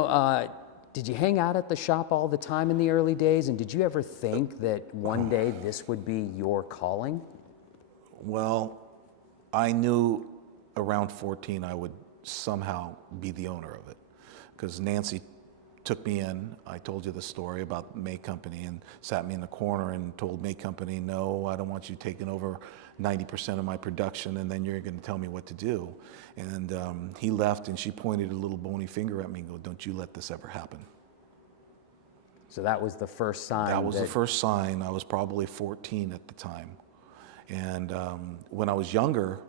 Uh, did you hang out at the shop all the time in the early days? And did you ever think that one day this would be your calling? Well, I knew around 14 I would somehow be the owner of it, because Nancy took me in. I told you the story about May Company and sat me in the corner and told May Company, no, I don't want you taking over 90% of my production and then you're going to tell me what to do. And he left and she pointed a little bony finger at me and go, don't you let this ever happen. So that was the first sign. That was the first sign. I was probably 14 at the time. And when I was younger,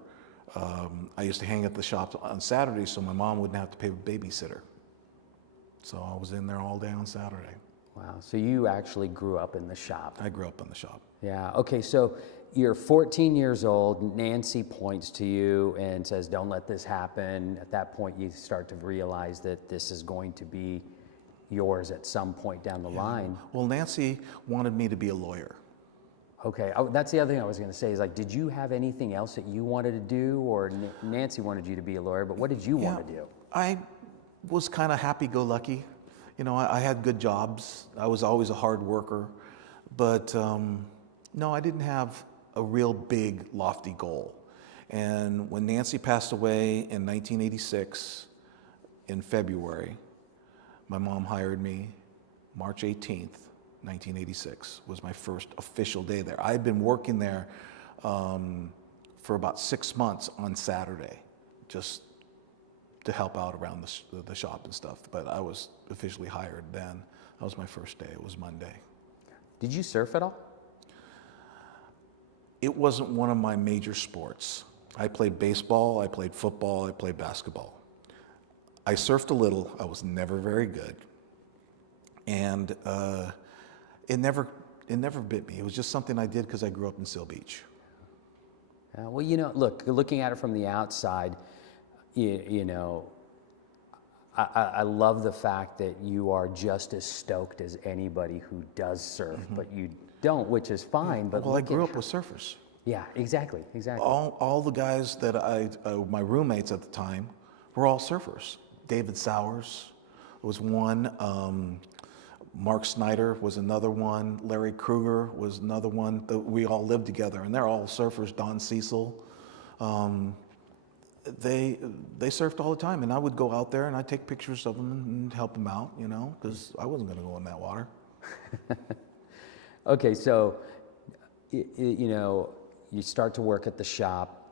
I used to hang at the shop on Saturdays so my mom wouldn't have to pay a babysitter. So I was in there all day on Saturday. Wow, so you actually grew up in the shop. I grew up in the shop. Yeah, okay, so you're 14 years old, Nancy points to you and says, don't let this happen. At that point, you start to realize that this is going to be yours at some point down the line. Well, Nancy wanted me to be a lawyer. Okay, that's the other thing I was gonna say is, like, did you have anything else that you wanted to do, or Nancy wanted you to be a lawyer, but what did you want to do? I was kind of happy-go-lucky. You know, I had good jobs. I was always a hard worker. But no, I didn't have a real big, lofty goal. And when Nancy passed away in 1986, in February, my mom hired me. March 18th, 1986 was my first official day there. I had been working there for about 6 months on Saturday, just to help out around the shop and stuff. But I was officially hired then. That was my first day. It was Monday. Did you surf at all? It wasn't one of my major sports. I played baseball, I played football, I played basketball. I surfed a little. I was never very good. And it never bit me. It was just something I did because I grew up in Seal Beach. Well, you know, look, looking at it from the outside, you know, I love the fact that you are just as stoked as anybody who does surf, but you don't, which is fine. But well, I grew up with surfers. Yeah, exactly. All the guys that my roommates at the time, were all surfers. David Sowers was one. Mark Snyder was another one. Larry Kruger was another one. We all lived together, and they're all surfers. Don Cecil. They surfed all the time, and I would go out there and I'd take pictures of them and help them out, you know, because I wasn't going to go in that water. Okay, so you know, you start to work at the shop.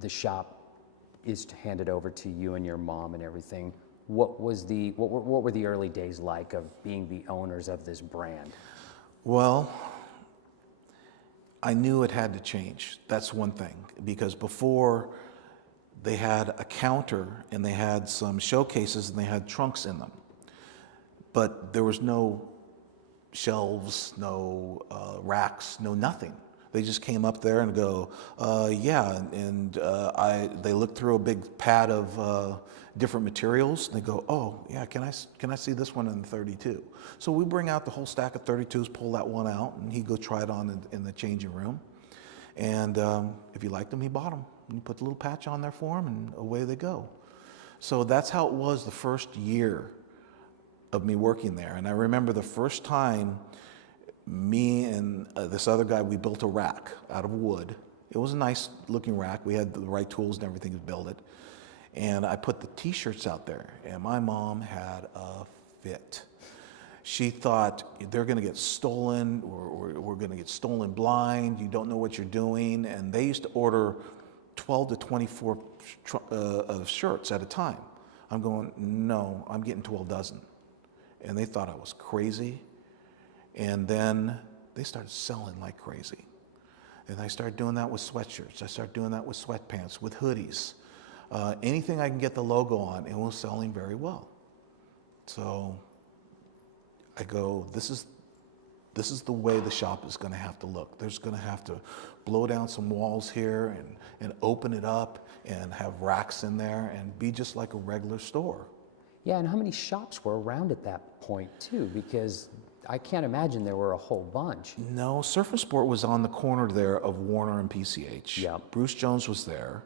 The shop is handed over to you and your mom and everything. What were the early days like of being the owners of this brand? Well, I knew it had to change. That's one thing, because before they had a counter and they had some showcases and they had trunks in them, but there was no shelves, no racks, no nothing. They just came up there and go, yeah, and they looked through a big pad of different materials. And they go, oh yeah, can I see this one in 32? So we bring out the whole stack of 32s, pull that one out, and he'd go try it on in the changing room. And if he liked them, he bought them. And you put the little patch on there for them, and away they go. So that's how it was the first year of me working there. And I remember the first time me and this other guy, we built a rack out of wood. It was a nice looking rack. We had the right tools and everything to build it. And I put the t-shirts out there, and my mom had a fit. She thought, they're gonna get stolen, or we're gonna get stolen blind, you don't know what you're doing. And they used to order 12 to 24 shirts at a time. I'm going, no, I'm getting 12 dozen. And they thought I was crazy. And then they started selling like crazy. And I started doing that with sweatshirts. I started doing that with sweatpants, with hoodies. Anything I can get the logo on, and it was selling very well. So I go, this is the way the shop is going to have to look. There's going to have to blow down some walls here and open it up and have racks in there and be just like a regular store. Yeah, and how many shops were around at that point too? Because I can't imagine there were a whole bunch. No, Surf and Sport was on the corner there of Warner and PCH. Yeah. Bruce Jones was there.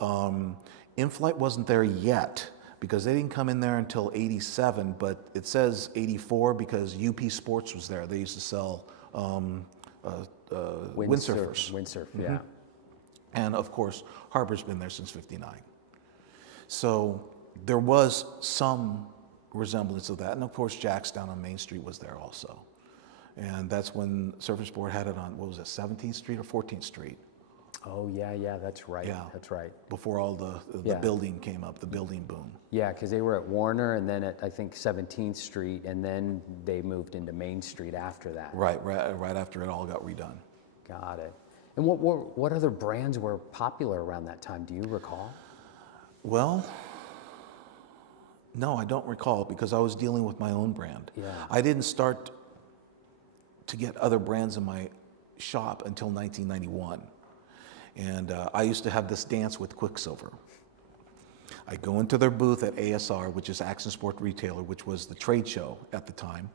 In Flight wasn't there yet, because they didn't come in there until 87, but it says 84 because UP Sports was there. They used to sell windsurfers. Windsurf, yeah. And of course, Harbor's been there since 59. So there was some resemblance of that. And of course, Jack's down on Main Street was there also. And that's when Surf and Sport had it on, what was it, 17th Street or 14th Street? Oh, yeah, that's right. Yeah. That's right. Before all the building came up, the building boom. Yeah, because they were at Warner and then at, I think, 17th Street, and then they moved into Main Street after that. Right after it all got redone. Got it. And what other brands were popular around that time? Do you recall? Well, no, I don't recall because I was dealing with my own brand. Yeah. I didn't start to get other brands in my shop until 1991. And I used to have this dance with Quicksilver. I'd go into their booth at ASR, which is Action Sport Retailer, which was the trade show at the time.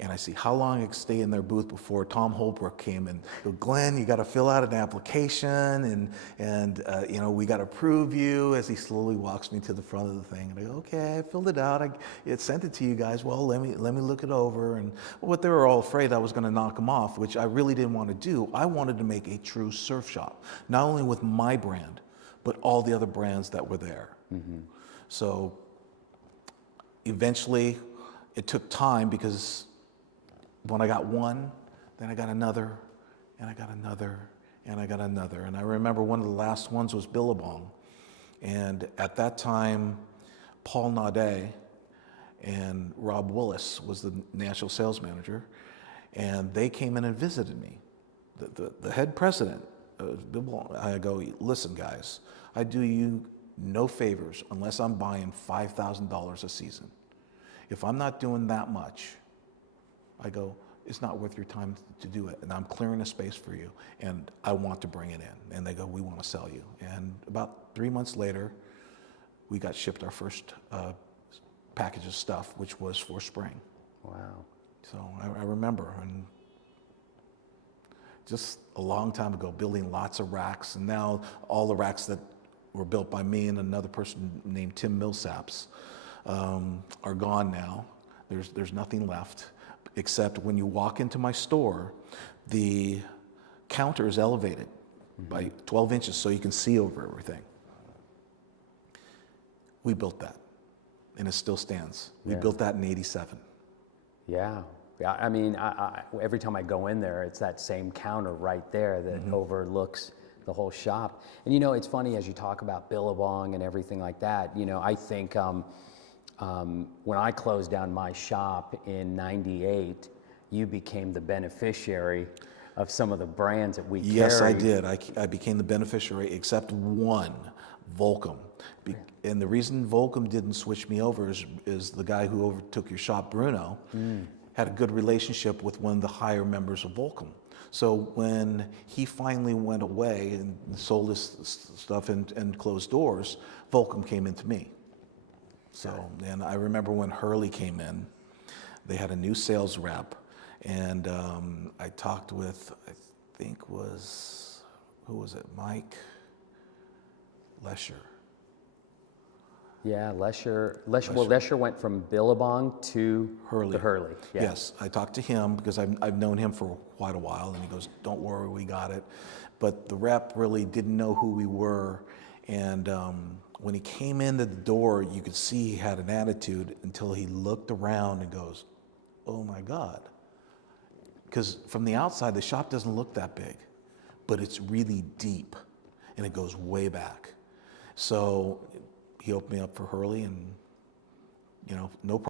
And I see how long I could stay in their booth before Tom Holbrook came and go, Glenn, you got to fill out an application and you know, we got to approve you, as he slowly walks me to the front of the thing. And I go, okay, I filled it out. I sent it to you guys. Well, let me look it over. And what they were all afraid I was going to knock them off, which I really didn't want to do. I wanted to make a true surf shop, not only with my brand, but all the other brands that were there. Mm-hmm. So eventually it took time because when I got one, then I got another, and I got another, and I got another. And I remember one of the last ones was Billabong. And at that time, Paul Naudet and Rob Willis was the national sales manager, and they came in and visited me. The head president of Billabong, I go, listen guys, I do you no favors unless I'm buying $5,000 a season. If I'm not doing that much, I go, it's not worth your time to do it, and I'm clearing a space for you, and I want to bring it in. And they go, we want to sell you. And about 3 months later, we got shipped our first package of stuff, which was for spring. Wow. So I remember, and just a long time ago, building lots of racks, and now all the racks that were built by me and another person named Tim Millsaps are gone now. There's nothing left. Except when you walk into my store, the counter is elevated by 12 inches so you can see over everything. We built that, and it still stands. We built that in '87. Yeah. I mean, every time I go in there, it's that same counter right there that overlooks the whole shop. And you know, it's funny as you talk about Billabong and everything like that, you know, I think when I closed down my shop in '98, you became the beneficiary of some of the brands that we carried. Yes, I did. I became the beneficiary, except one, Volcom. And the reason Volcom didn't switch me over is the guy who overtook your shop, Bruno, had a good relationship with one of the higher members of Volcom. So when he finally went away and sold his stuff and closed doors, Volcom came into me. So, and I remember when Hurley came in, they had a new sales rep, and I talked with, I think who was it, Mike Lesher. Yeah, Lesher. Well, Lesher went from Billabong to Hurley. The Hurley. Yeah. Yes, I talked to him because I've known him for quite a while, and he goes, don't worry, we got it. But the rep really didn't know who we were, and when he came into the door, you could see he had an attitude until he looked around and goes, oh my God. Because from the outside, the shop doesn't look that big, but it's really deep, and it goes way back. So he opened me up for Hurley, and you know, no problem.